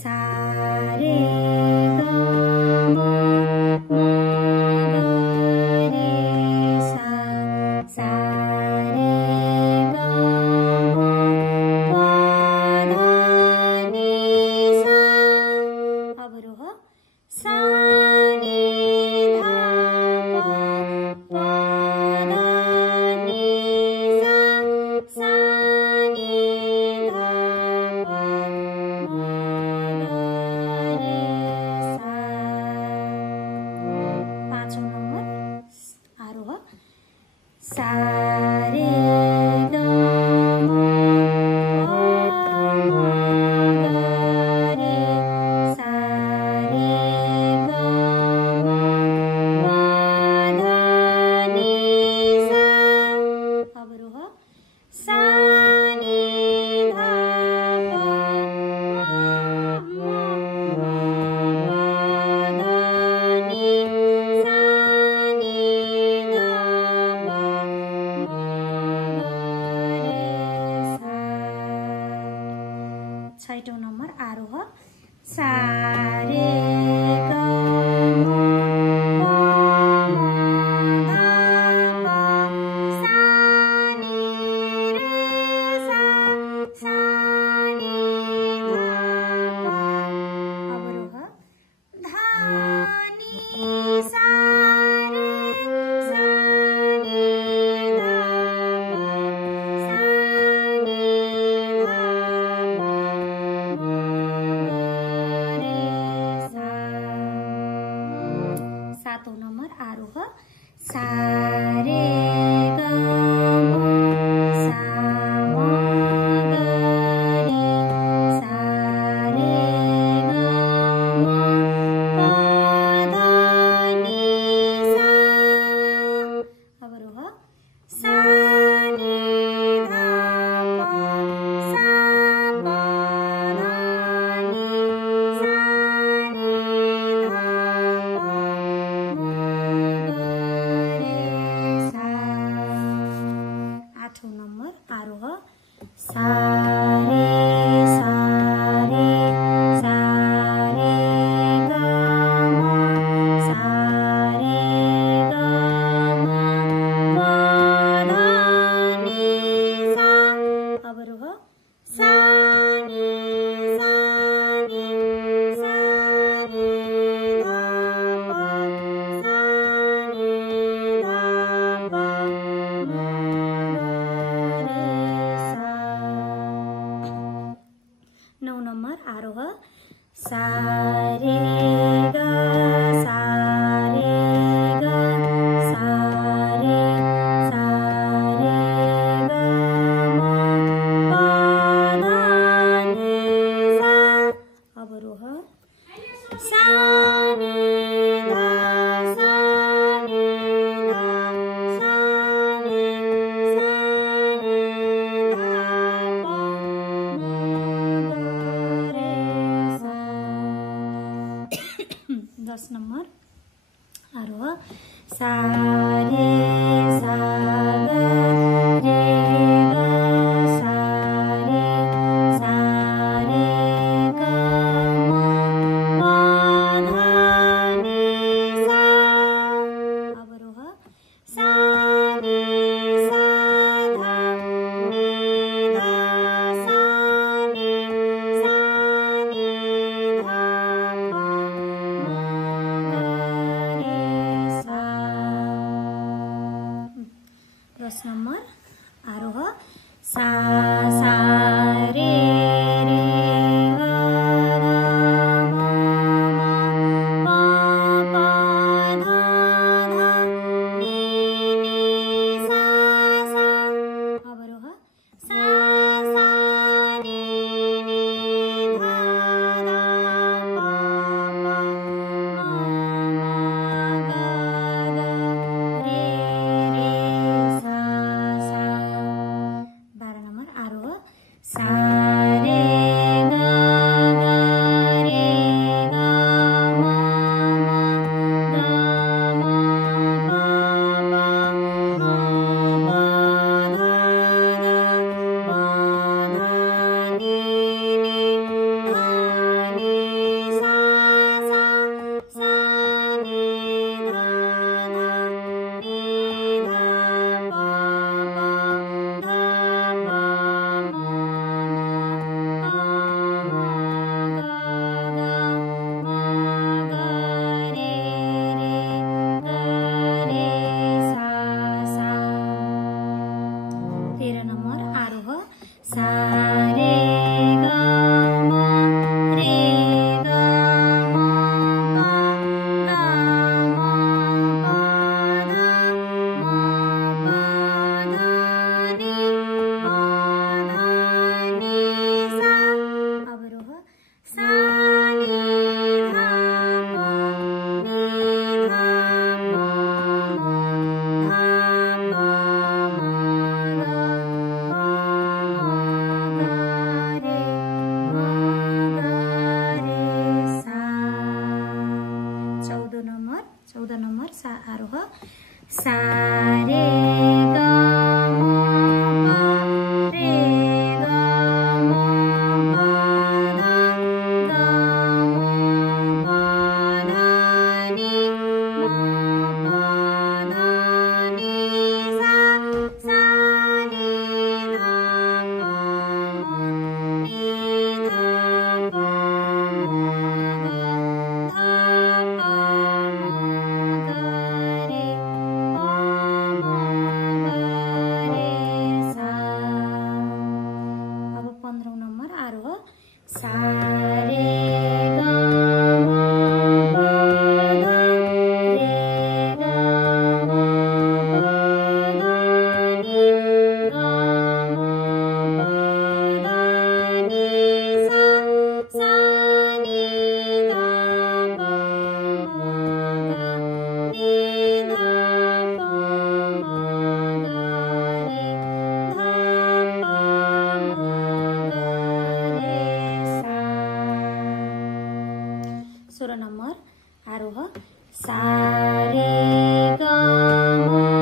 सा रे ग म ग रे सा सा रे ग म प ध नि सा अवरोह सा नि ध प प ध नि सा सा नि ध प म ग रे सा पाँचौं नम्बर आरोह सा रे ग म प म ग रे सा रे ग म प ध नि सा अवरोह सा नि ध प म प ध नि सा नि ध प म ग रे सा छैटौं नम्बर आरोह सा रे ग म प म ध प सा नि रे सा सा नि ध प अवरोह ध नि सा रे सा नि ध प सा नि ध प म ग रे सा सातौं नम्बर आरोह सा रे ग म सा म ग रे सा रे ग म प ध नि सा अवरोह सा नि ध प सा प ध नि सा नि ध प म ग रे सा आठौं नम्बर आरोह सा रे सा रे सा रे ग म सा रे ग म प ध नि सा अवरोह सा नि सा नि सा नि ध प सा नि ध प म ग रे सा नौ नम्बर आरोह सा रे ग सा रे ग सा रे सा रे ग म प ध नि सा अवरोह सा नि ध सा नि ध सा नि सा नि ध प म ग रे सा 10 नम्बर आरोह सा रे सा ग रे ग सा रे सा रे ग म प ध नि सा अवरोह सा नि सा ध नि ध सा नि सा नि ध प म ग रे सा सा रे ग म प रे ग म प ध ग म प ध नि म प ध नि सा सा नि ध प म नि ध प म ग ध प म ग रे प म ग रे सा। अब 15 नंबर आरोह सा रे ग म प ध रे ग म प ध नि ग म प ध नि सा सा नि ध प म ग नि ध प म ग रे ध प म ग रे सा। 16 नंबर आरोह सा रे ग म